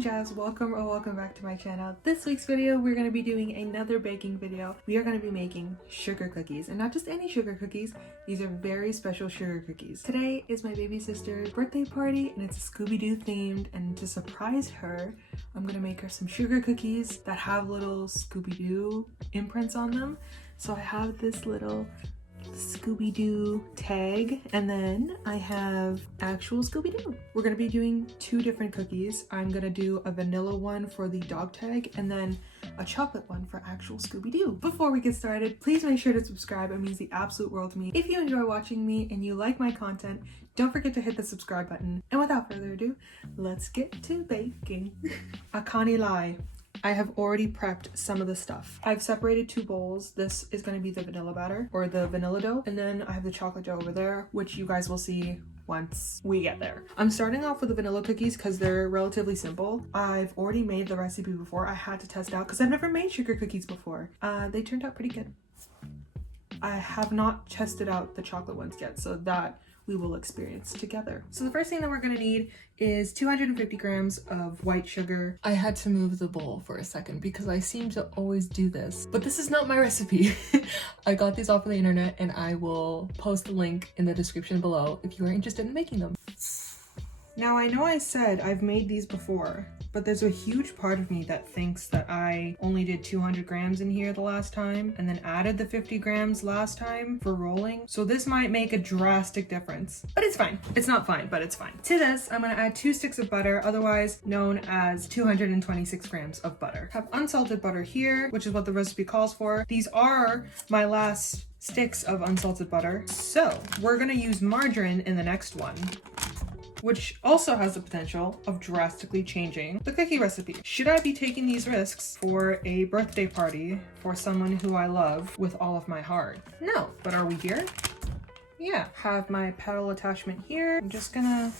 Jazz, welcome back to my channel. This week's video we're going to be doing another baking video. We are going to be making sugar cookies, and not just any sugar cookies, these are very special sugar cookies. Today is my baby sister's birthday party and it's a Scooby-Doo themed, and to surprise her I'm going to make her some sugar cookies that have little Scooby-Doo imprints on them. So I have this little Scooby-Doo tag, and then I have actual Scooby-Doo. We're gonna be doing two different cookies. I'm gonna do a vanilla one for the dog tag and then a chocolate one for actual Scooby-Doo. Before we get started, please make sure to subscribe. It means the absolute world to me. If you enjoy watching me and you like my content, don't forget to hit the subscribe button. And without further ado, let's get to baking. I can't lie, I have already prepped some of the stuff. I've separated two bowls. This is going to be the vanilla batter or the vanilla dough, and then I have the chocolate dough over there, which you guys will see once we get there. I'm starting off with the vanilla cookies because they're relatively simple. I've already made the recipe before. I had to test out because I've never made sugar cookies before. They turned out pretty good. I have not tested out the chocolate ones yet, so that we will experience together. So the first thing that we're going to need is 250 grams of white sugar. I had to move the bowl for a second because I seem to always do this, but this is not my recipe. I got these off of the internet and I will post the link in the description below if you are interested in making them. Now I know I said I've made these before, but there's a huge part of me that thinks that I only did 200 grams in here the last time and then added the 50 grams last time for rolling. So this might make a drastic difference, but it's fine. It's not fine, but it's fine. To this, I'm gonna add 2 sticks of butter, otherwise known as 226 grams of butter. I have unsalted butter here, which is what the recipe calls for. These are my last sticks of unsalted butter. So we're gonna use margarine in the next one, which also has the potential of drastically changing the cookie recipe. Should I be taking these risks for a birthday party for someone who I love with all of my heart? No, but are we here? Yeah, have my paddle attachment here. I'm just gonna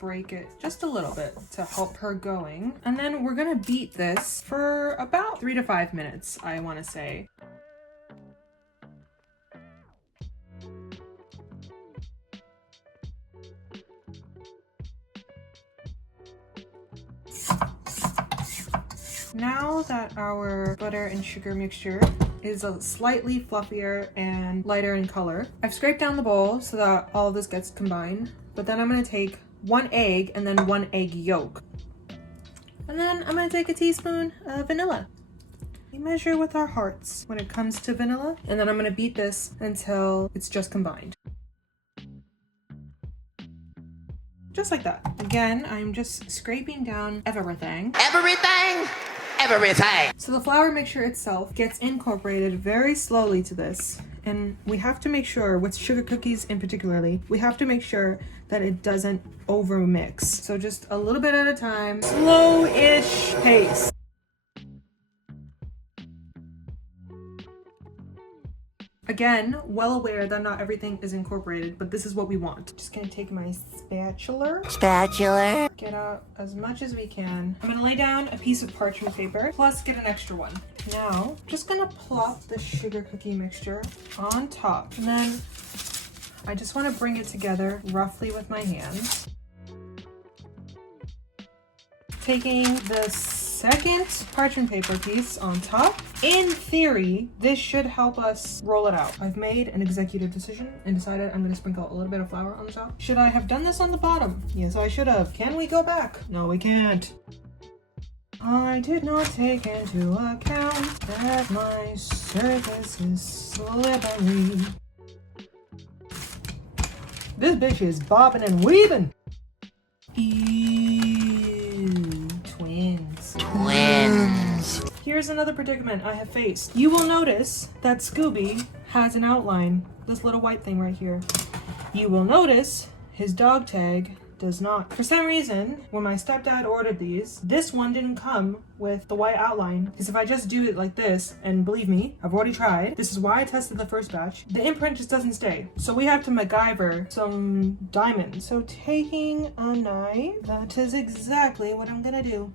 break it just a little bit to help her going. And then we're gonna beat this for about 3 to 5 minutes, I wanna say. Now that our butter and sugar mixture is a slightly fluffier and lighter in color, I've scraped down the bowl so that all of this gets combined. But then I'm going to take 1 egg and then 1 egg yolk. And then I'm going to take a teaspoon of vanilla. We measure with our hearts when it comes to vanilla. And then I'm going to beat this until it's just combined. Just like that. Again, I'm just scraping down everything. Everything! So the flour mixture itself gets incorporated very slowly to this. And we have to make sure, with sugar cookies in particularly, we have to make sure that it doesn't over mix. So just a little bit at a time, slow-ish pace. Again, well aware that not everything is incorporated, but this is what we want. Just gonna take my spatula. Get out as much as we can. I'm gonna lay down a piece of parchment paper, plus get an extra one. Now, just gonna plop the sugar cookie mixture on top. And then I just wanna bring it together roughly with my hands. Taking the second parchment paper piece on top. In theory, this should help us roll it out. I've made an executive decision and decided I'm going to sprinkle a little bit of flour on the top. Should I have done this on the bottom? Yes, I should have. Can we go back? No, we can't. I did not take into account that my surface is slippery. This bitch is bobbing and weaving. Twins. Here's another predicament I have faced. You will notice that Scooby has an outline, this little white thing right here. You will notice his dog tag does not. For some reason, when my stepdad ordered these, this one didn't come with the white outline, because if I just do it like this, and believe me, I've already tried, this is why I tested the first batch, the imprint just doesn't stay. So we have to MacGyver some diamonds. So taking a knife, that is exactly what I'm gonna do.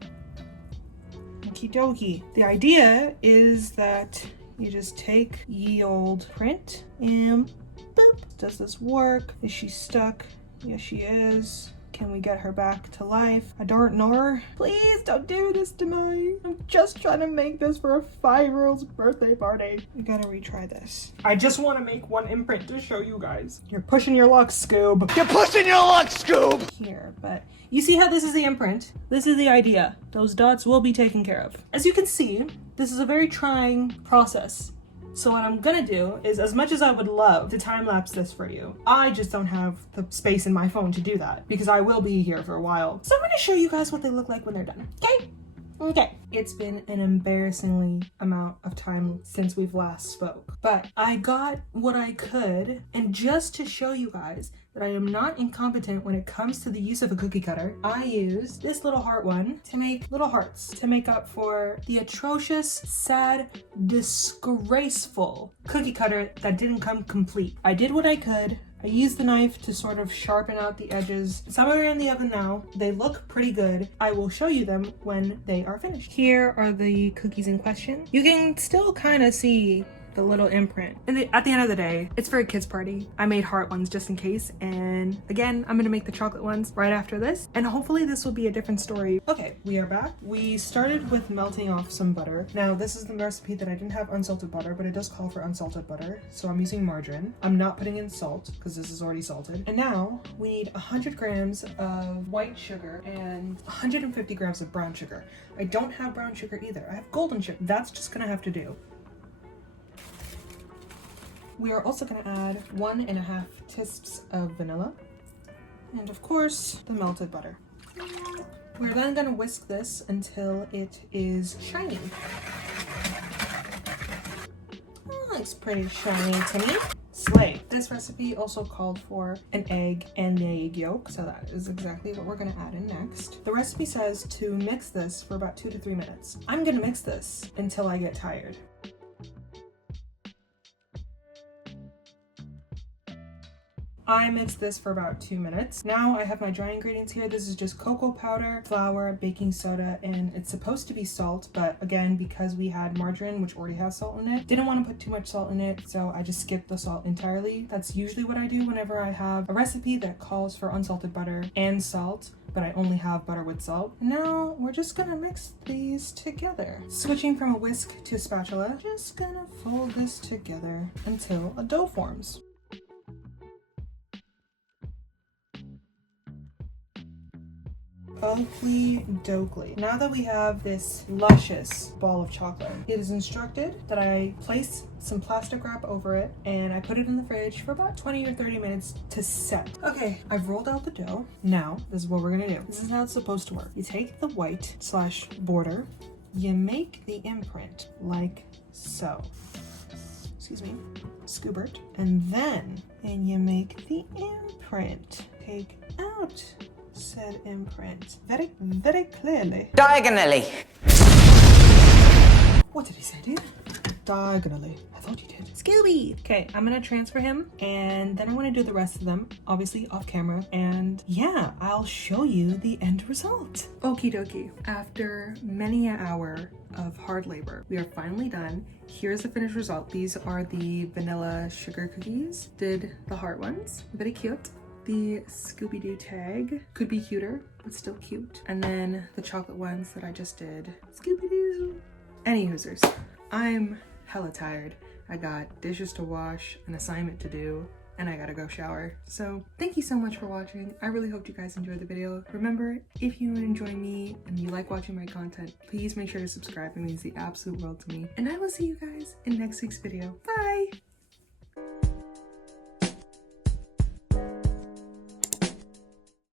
Okie dokie. The idea is that you just take ye old print and boop. Does this work? Is she stuck? Yes, she is. Can we get her back to life? Adore Nor, please don't do this to me. I'm just trying to make this for a 5-year-old's birthday party. We gotta retry this. I just want to make one imprint to show you guys. You're pushing your luck, Scoob. You're pushing your luck, Scoob! Here, but you see how this is the imprint? This is the idea. Those dots will be taken care of. As you can see, this is a very trying process. So what I'm gonna do is, as much as I would love to time-lapse this for you, I just don't have the space in my phone to do that because I will be here for a while. So I'm gonna show you guys what they look like when they're done, okay? Okay. It's been an embarrassingly amount of time since we've last spoke, but I got what I could, and just to show you guys that I am not incompetent when it comes to the use of a cookie cutter, I used this little heart one to make little hearts to make up for the atrocious, sad, disgraceful cookie cutter that didn't come complete. I did what I could. I used the knife to sort of sharpen out the edges. Some are in the oven now. They look pretty good. I will show you them when they are finished. Here are the cookies in question. You can still kind of see the little imprint. And at the end of the day, it's for a kid's party. I made heart ones just in case. And again, I'm gonna make the chocolate ones right after this. And hopefully this will be a different story. Okay, we are back. We started with melting off some butter. Now this is the recipe that I didn't have unsalted butter, but it does call for unsalted butter. So I'm using margarine. I'm not putting in salt because this is already salted. And now we need 100 grams of white sugar and 150 grams of brown sugar. I don't have brown sugar either. I have golden sugar. That's just gonna have to do. We are also going to add 1.5 teaspoons of vanilla and of course the melted butter. We're then going to whisk this until it is shiny. Oh, looks pretty shiny to me. Slay. This recipe also called for an egg and the egg yolk, so that is exactly what we're going to add in next. The recipe says to mix this for about 2 to 3 minutes. I'm going to mix this until I get tired. I mixed this for about 2 minutes. Now I have my dry ingredients here. This is just cocoa powder, flour, baking soda, and it's supposed to be salt, but again, because we had margarine, which already has salt in it, didn't want to put too much salt in it, so I just skipped the salt entirely. That's usually what I do whenever I have a recipe that calls for unsalted butter and salt, but I only have butter with salt. Now we're just gonna mix these together. Switching from a whisk to a spatula, just gonna fold this together until a dough forms. Oakley Doakley. Now that we have this luscious ball of chocolate, it is instructed that I place some plastic wrap over it and I put it in the fridge for about 20 or 30 minutes to set. Okay, I've rolled out the dough. Now, this is what we're gonna do. This is how it's supposed to work. You take the white slash border, you make the imprint like so. Excuse me, Scoobert. And then you make the imprint. Take out said imprint very, very clearly. Diagonally. What did he say, dude? Diagonally. I thought you did. Scooby! Okay, I'm gonna transfer him and then I wanna do the rest of them, obviously off camera. And yeah, I'll show you the end result. Okie dokie. After many an hour of hard labor, we are finally done. Here's the finished result. These are the vanilla sugar cookies. Did the heart ones. Very cute. The Scooby-Doo tag could be cuter, but still cute. And then the chocolate ones that I just did. Scooby-Doo. Any hoosers. I'm hella tired. I got dishes to wash, an assignment to do, and I gotta go shower. So thank you so much for watching. I really hope you guys enjoyed the video. Remember, if you enjoy me and you like watching my content, please make sure to subscribe. It means the absolute world to me. And I will see you guys in next week's video. Bye!